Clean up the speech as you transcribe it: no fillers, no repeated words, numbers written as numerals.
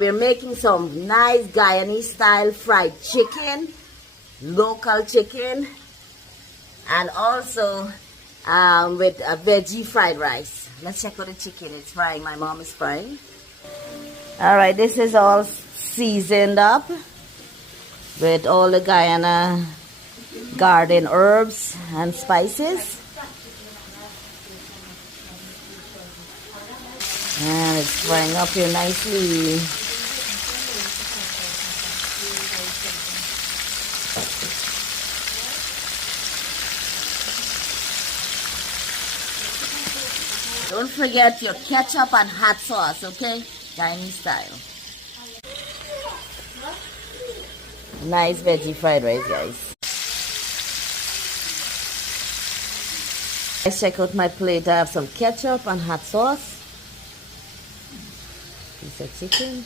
We're making some nice Guyanese style fried chicken, local chicken, and also with a veggie fried rice. Let's check out the chicken. It's frying. My mom is frying. All right, this is all seasoned up with all the Guyana garden herbs and spices. And it's frying up here nicely. Don't forget your ketchup and hot sauce, okay? Chinese style. Nice veggie fried rice, guys. Let's check out my plate. I have some ketchup and hot sauce. Piece of chicken.